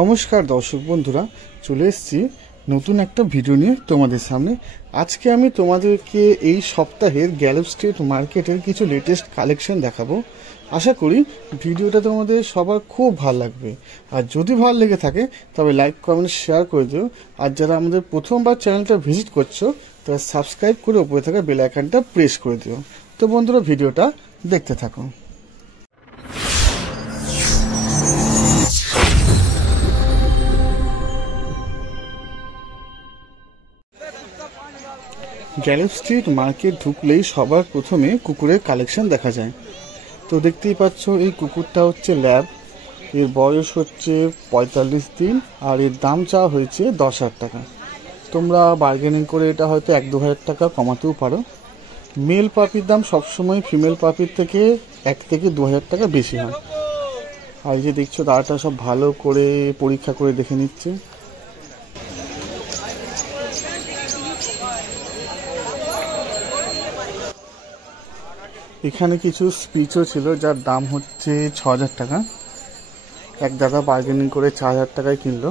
নমস্কার দর্শক বন্ধুরা, চলে এসেছি নতুন একটা ভিডিও নিয়ে তোমাদের সামনে। আজকে আমি তোমাদেরকে এই সপ্তাহের গ্যালপ স্ট্রিট মার্কেটের কিছু লেটেস্ট কালেকশন দেখাবো। আশা করি ভিডিওটা তোমাদের সবার খুব ভালো লাগবে। আর যদি ভালো লেগে থাকে তবে লাইক কমেন্ট শেয়ার করে দিও। আর যারা আমাদের প্রথমবার চ্যানেলটা ভিজিট করছো তারা সাবস্ক্রাইব করে উপরে থাকা বেল আইকনটা প্রেস করে দিও। তো বন্ধুরা, ভিডিওটা দেখতে থাকো। গ্যালপ স্ট্রিট মার্কেট ঢুকলেই সবার প্রথমে কুকুরের কালেকশন দেখা যায়। তো দেখতেই পাচ্ছ, এই কুকুরটা হচ্ছে ল্যাব। এর বয়স হচ্ছে 45 দিন আর এর দাম চাওয়া হয়েছে 10,000 টাকা। তোমরা বার্গেনিং করে এটা হয়তো 1-2 হাজার টাকা কমাতেও পারো। মেল পাপির দাম সবসময় ফিমেল পাপির থেকে 1 থেকে 2 হাজার টাকা বেশি হয়। আর এই যে দেখছো, দাঁড়াটা সব ভালো করে পরীক্ষা করে দেখে নিচ্ছে। এখানে কিছু স্পিচও ছিল যার দাম হচ্ছে 6,000 টাকা। এক দাদা বার্গেনিং করে 4,000 টাকায় কিনলো।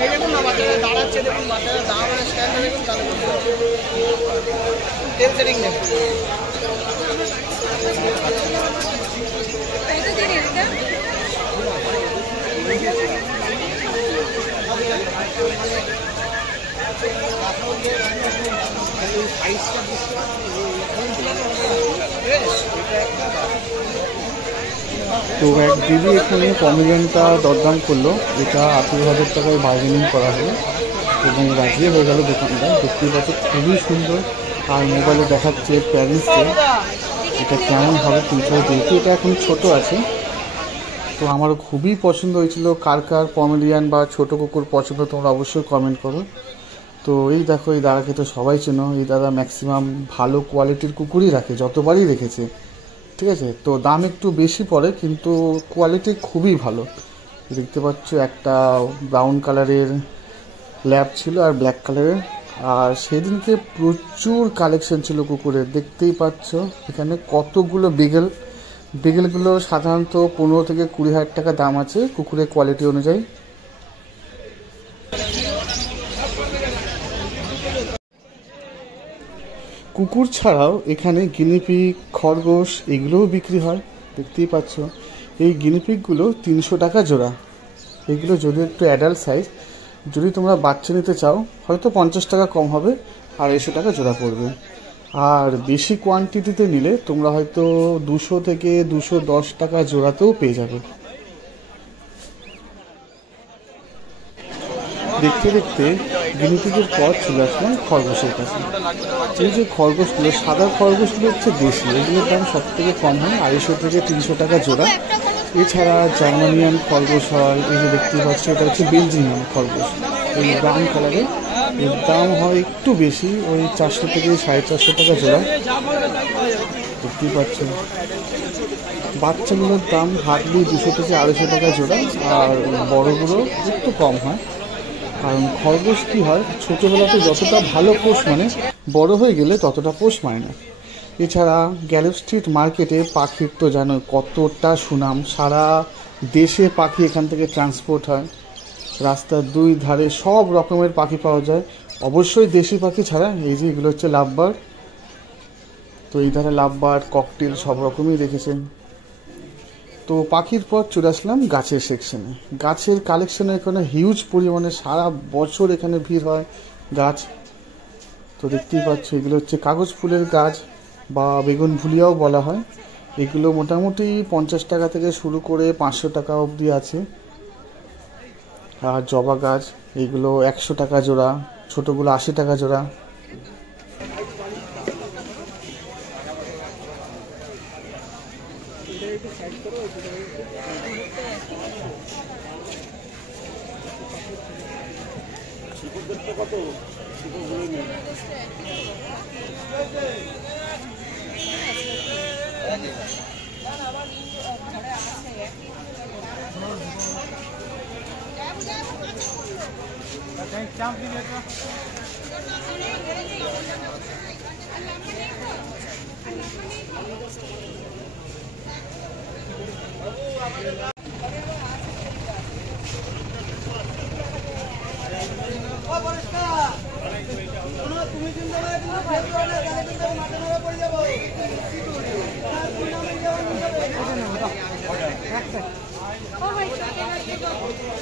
দেখুন না, বাচ্চারা দাঁড়াচ্ছে, দেখুন বাচ্চারা দাঁড়ানোর স্ট্যান্ডে দেখুন, তাহলে টেল সেটিং দেখুন। তো এক দিদি এখানে পমিগ্রেনটা দরদাম করলো। এটা 18,000 টাকায় বার্গেনিং করা হলো এবং রাজিয়ে হয়ে গেল দোকানটা। দেখতেই পাচ্ছ, খুবই সুন্দর। আর মোবাইলে দেখাচ্ছে প্যারেন্টসকে এটা কেমন হবে ফিউচারে, যেহেতু এটা এখন ছোট আছে। তো আমারও খুবই পছন্দ হয়েছিল। কার কার পমেরিয়ান বা ছোট কুকুর পছন্দ তোমরা অবশ্যই কমেন্ট করো। তো এই দেখো, এই দাদাকে তো সবাই চেনো। এই দাদা ম্যাক্সিমাম ভালো কোয়ালিটির কুকুরই রাখে, যতবারই রেখেছে। ঠিক আছে, তো দাম একটু বেশি পড়ে কিন্তু কোয়ালিটি খুবই ভালো। দেখতে পাচ্ছ, একটা ব্রাউন কালারের ল্যাব ছিল আর ব্ল্যাক কালারের। আর সেদিনকে প্রচুর কালেকশন ছিল কুকুরের। দেখতেই পাচ্ছ এখানে কতগুলো বিগেলগুলো সাধারণত 15 থেকে 20 হাজার টাকা দাম আছে কুকুরের কোয়ালিটি অনুযায়ী। কুকুর ছাড়াও এখানে গিনিপিগ, খরগোশ এগুলোও বিক্রি হয়। দেখতেই পাচ্ছ, এই গিনিপিগগুলো 300 টাকা জোড়া। এগুলো যদি একটু অ্যাডাল্ট সাইজ, যদি তোমরা বাচ্চা নিতে চাও হয়তো 50 টাকা কম হবে, 250 টাকা জোড়া পড়বে। আর বেশি কোয়ান্টিটিতে নিলে তোমরা হয়তো 200 থেকে 210 টাকা জোড়াতেও পেয়ে যাবে। দেখতে দেখতে গিনিপিগের পর চলে আসলাম খরগোশের কাছে। এই যে খরগোশগুলো, সাদা খরগোশগুলো হচ্ছে দেশি, এগুলোর দাম সব থেকে কম হয় 250 থেকে 300 টাকা জোড়া। এছাড়া জার্মানিয়ান খরগোশ হয়। এই যে দেখতে পাচ্ছ, এটা হচ্ছে বেলজিয়ান খরগোশ, এই ব্রাউন কালারের। এর দাম হয় একটু বেশি, ওই 400 থেকে 450 টাকা জোড়া। দেখতেই পাচ্ছ, বাচ্চাগুলোর দাম হার্ডলি 200 থেকে 250 টাকা জোড়া। আর বড়গুলো একটু কম হয়, কারণ খরগোশ কী হয়, ছোটোবেলাতে যতটা ভালো পোষ মানে, বড় হয়ে গেলে ততটা পোষ মানে না। এছাড়া গ্যালপ স্ট্রিট মার্কেটে পাখির তো জানো কতটা সুনাম। সারা দেশে পাখি এখান থেকে ট্রান্সপোর্ট হয়। রাস্তার দুই ধারে সব রকমের পাখি পাওয়া যায়, অবশ্যই দেশি পাখি ছাড়া। এই যে এগুলো হচ্ছে লাভবার্ড। তো এই ধারে লাভবার্ড, ককটেল সব রকমই রেখেছেন। তো পাখির পর চলে আসলাম গাছের সেকশনে। গাছের কালেকশনে এখানে হিউজ পরিমাণে, সারা বছর এখানে ভিড় হয় গাছ। তো দেখতেই পাচ্ছ, এগুলো হচ্ছে কাগজ ফুলের গাছ বা বেগুন ভুলিয়াও বলা হয়। এগুলো মোটামুটি 50 টাকা থেকে শুরু করে 500 টাকা অবধি আছে। আর জবা গাছ এগুলো 100 টাকা জোড়া, ছোটোগুলো 80 টাকা জোড়া।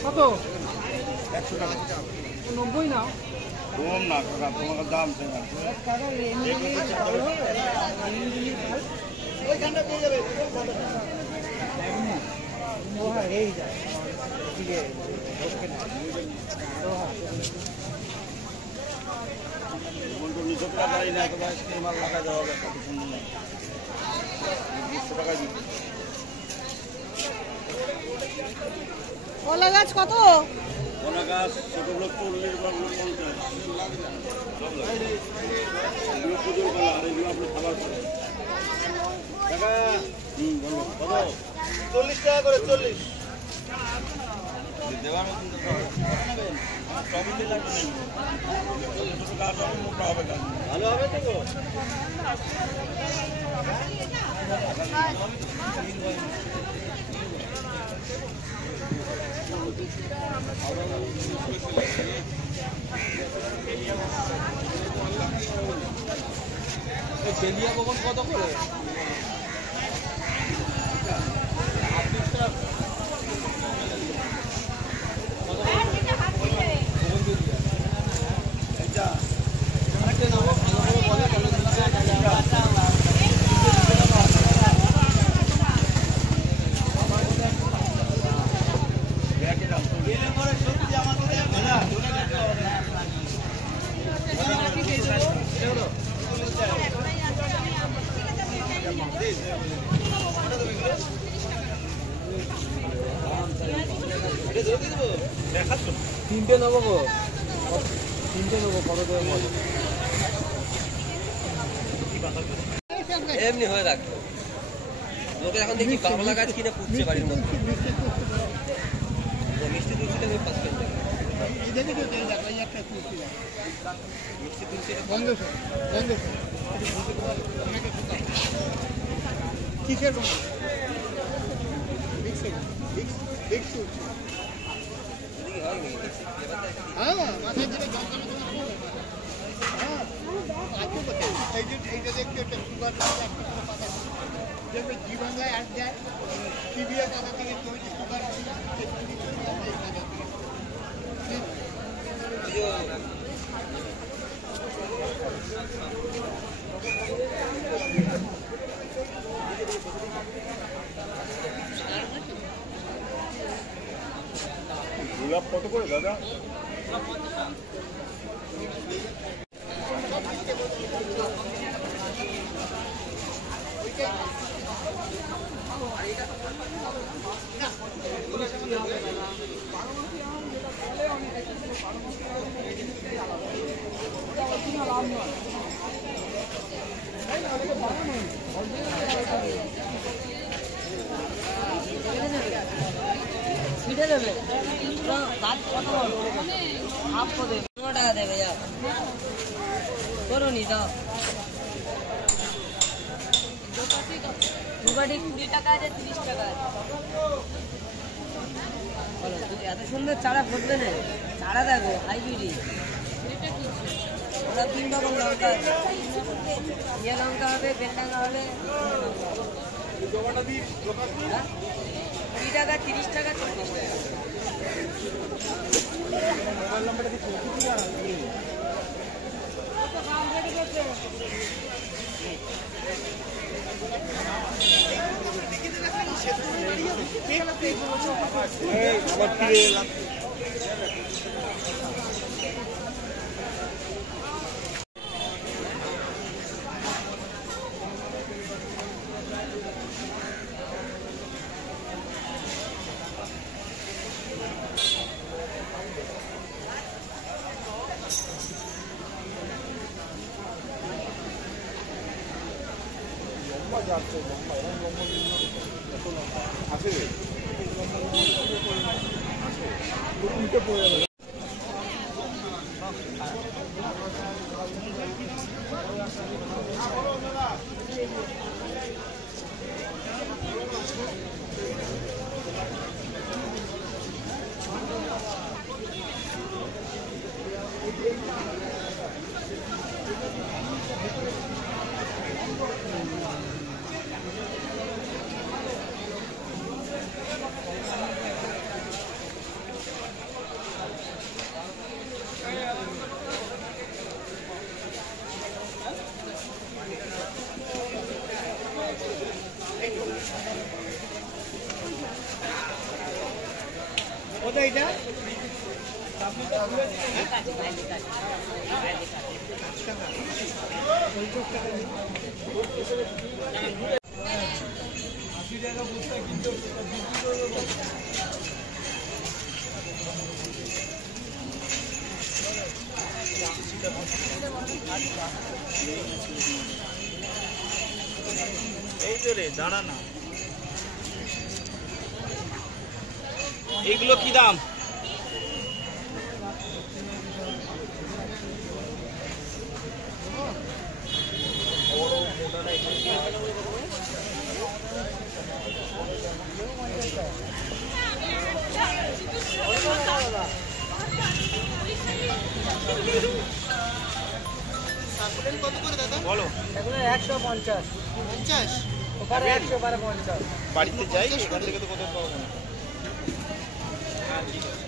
কত 100 টাকা 90 না কম না তোমার দাম ওইখানটা পেয়ে যাবে এই যায় ঠিক আছে কলা গাছ কত? কলা গাছ ছোটগুলো 40 বা 40 টাকা করে 40 ভালো হবে তো বেলিয়া ভবন কত করে? তিনটে নেবো গো, তিনটে নেবো কত দেবে বলো? এমনি হয়ে রাখতো লোকে এখন দেখি কলা গাছ কিনে পুষছে বাড়ির মধ্যে মিষ্টি তুলসিটা ওই পাঁচ কেজি মিষ্টি তুলসিটা কিসের জীবনগায় আট যায় টিভিএ কথা থেকে তৈরি সুগার গোলাপ কত করে দাদা? টাকা দেবে যা করো নি দাও দুবাটি 20 টাকা আছে 30 টাকা আছে বলো এত সুন্দর চারা ফুটবে না চারা দেখো হাইব্রিড ওরা 3 রকম লঙ্কা আছে ইয়ে লঙ্কা হবে বেল লঙ্কা হবে 20 টাকা 30 টাকা 40 টাকা মোবাইল নাম্বারটা কি কোথায় এটা? এই তো রে, দাঁড়া না। এগুলো কি দাম? কত করে দাদা? বলো। এগুলো 150। 50? ওখানে 100 বারে 50। বাড়িতে যাই, এখান থেকে তো কত পাবো না। হ্যাঁ ঠিক আছে।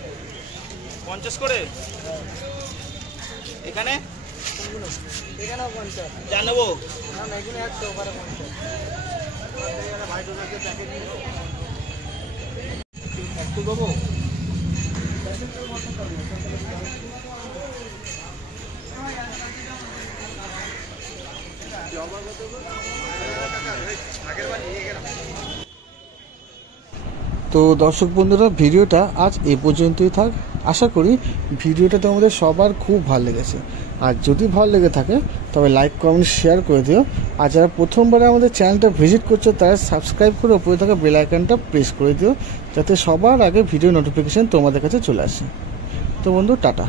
50 করে? এখানে? এখানেও 50। জানাবো? না না, এগুলো 100 বারে 50। ভাই তোদেরকে প্যাকেট নিয়ে একটু দেবো। তো দর্শক বন্ধুরা, ভিডিওটা আজ এ পর্যন্তই থাক। আশা করি ভিডিওটা তোমাদের সবার খুব ভালো লেগেছে। আর যদি ভালো লেগে থাকে তবে লাইক, কমেন্ট, শেয়ার করে দিও। আর যারা প্রথমবারে আমাদের চ্যানেলটা ভিজিট করছো তারা সাবস্ক্রাইব করে উপরে থাকা বেল আইকনটা প্রেস করে দিও, যাতে সবার আগে ভিডিও নোটিফিকেশান তোমাদের কাছে চলে আসে। তো বন্ধু, টাটা।